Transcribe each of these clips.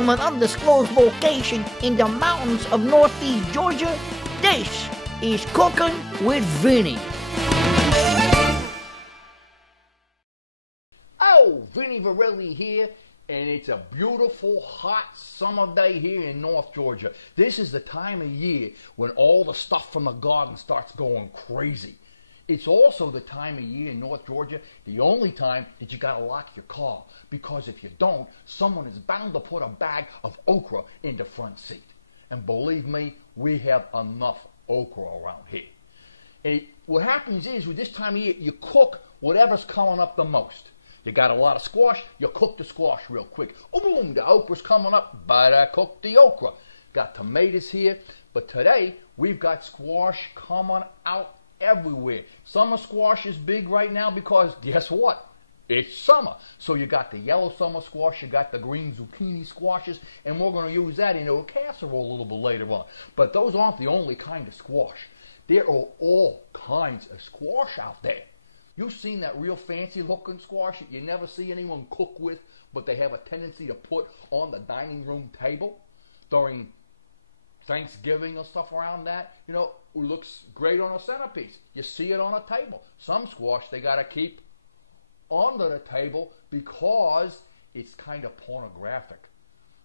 from an undisclosed location in the mountains of northeast Georgia, this is Cooking with Vinny. Oh, Vinny Verelli here, and it's a beautiful, hot summer day here in North Georgia. This is the time of year when all the stuff from the garden starts going crazy. It's also the time of year in North Georgia, the only time that you gotta lock your car, because if you don't, someone is bound to put a bag of okra in the front seat. And believe me, we have enough okra around here. And what happens is, with this time of year, you cook whatever's coming up the most. You got a lot of squash, you cook the squash real quick. Oh, boom, the okra's coming up, better cook the okra. Got tomatoes here, but today we've got squash coming out everywhere. Summer squash is big right now because guess what? It's summer. So you got the yellow summer squash, you got the green zucchini squashes, and we're going to use that into a casserole a little bit later on. But those aren't the only kind of squash. There are all kinds of squash out there. You've seen that real fancy looking squash that you never see anyone cook with, but they have a tendency to put on the dining room table during Thanksgiving or stuff around that. You know, it looks great on a centerpiece. You see it on a table. Some squash they got to keep under the table because it's kind of pornographic.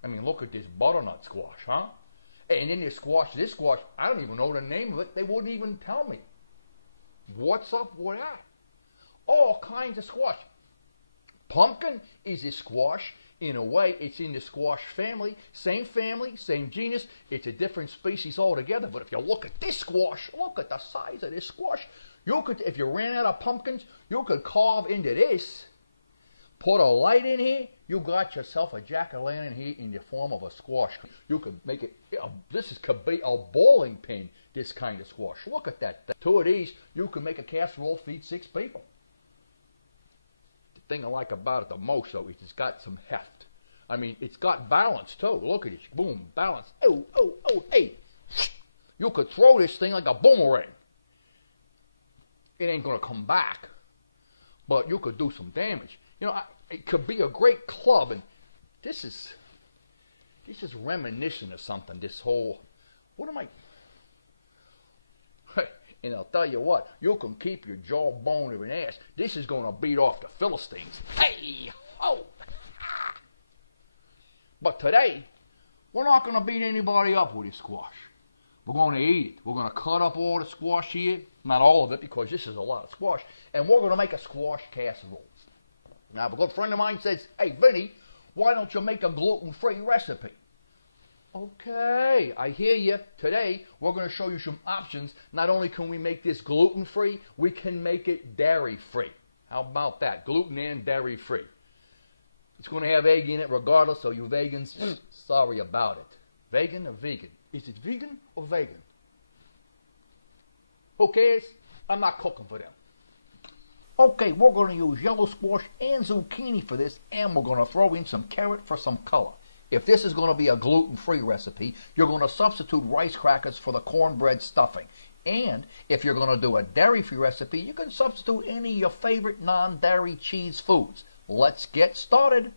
I mean, look at this butternut squash, huh? And then this squash, I don't even know the name of it. They wouldn't even tell me. What's up with that? All kinds of squash. Pumpkin is a squash. In a way, it's in the squash family, same genus. It's a different species altogether. But if you look at this squash, look at the size of this squash. You could, if you ran out of pumpkins, you could carve into this, put a light in here. You got yourself a jack-o'-lantern here in the form of a squash. You could make it. Could be a bowling pin. This kind of squash. Look at that. Two of these, you could make a casserole feed 6 people. Thing I like about it the most, though, is it's got some heft. I mean, it's got balance, too. Look at it. Boom, balance. Oh, hey. You could throw this thing like a boomerang. It ain't going to come back, but you could do some damage. You know, it could be a great club, and this is reminiscent of something, this whole, and I'll tell you what, you can keep your jawbone of an ass. This is going to beat off the Philistines. Hey, ho! But today, we're not going to beat anybody up with this squash. We're going to eat it. We're going to cut up all the squash here. Not all of it, because this is a lot of squash. And we're going to make a squash casserole. Now, a good friend of mine says, hey, Vinny, why don't you make a gluten-free recipe? Okay, I hear you. Today, we're going to show you some options. Not only can we make this gluten-free, we can make it dairy-free. How about that? Gluten and dairy-free. It's going to have egg in it regardless, so you vegans, sorry about it. Vegan or vegan? Is it vegan or vegan? Who cares? I'm not cooking for them. Okay, we're going to use yellow squash and zucchini for this, and we're going to throw in some carrot for some color. If this is going to be a gluten-free recipe, you're going to substitute rice crackers for the cornbread stuffing. And if you're going to do a dairy-free recipe, you can substitute any of your favorite non-dairy cheese foods. Let's get started.